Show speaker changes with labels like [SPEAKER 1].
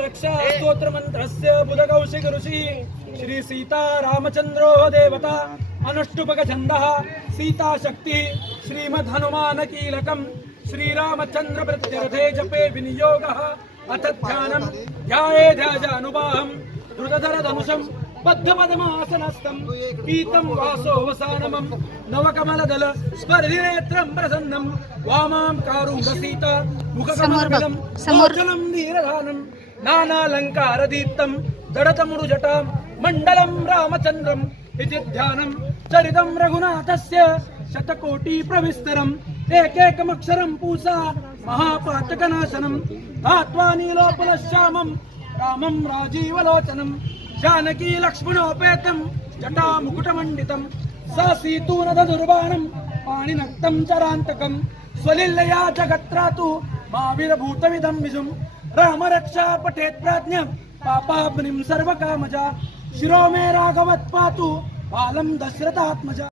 [SPEAKER 1] रक्षा स्तोत्र मंत्रस्य बुधकौशिक ऋषि श्री सीता रामचंद्रो देवता अनुष्टुपक छन्दः सीता शक्ति श्रीमद् हनुमान कीलकम् श्रीरामचंद्र प्रत्यर्थे जपे विनियोगः अथ ध्यानं ध्याये ध्याजानुबाहम् द्रुतधर धनुषम् बद्धपदमासनस्थम् पीतं वासोऽवसानमम् नवकमलदल स्पर्धिनेत्रम् प्रसन्नम् वामां कारुण्डसीता నానాలంకారదీప్తం
[SPEAKER 2] దడతముడు
[SPEAKER 1] జటాం మండలం రామచంద్రం ఇది ధ్యానం. చరితం రఘునాథస్య శతకోటి ప్రవిస్తరం. ఏకైకమక్షరం పూసా మహాపాతకనాశనం. ధాత్వా లోపల శ్యామం రామం రాజీవలోచనం. జానకీ లక్ష్మణోపేతం జటాముకుటమండితం సా సీతూనద దుర్బాణం పాణినక్తం చరాంతకం. స్వలిల్లయా జగత్రాతు माविरभूतमिदं विजुं रामरक्षा पठेत् प्राज्ञ पापाग्निं सर्वकामजा। शिरो मे राघवत् पातु बालं दशरथात्मजा।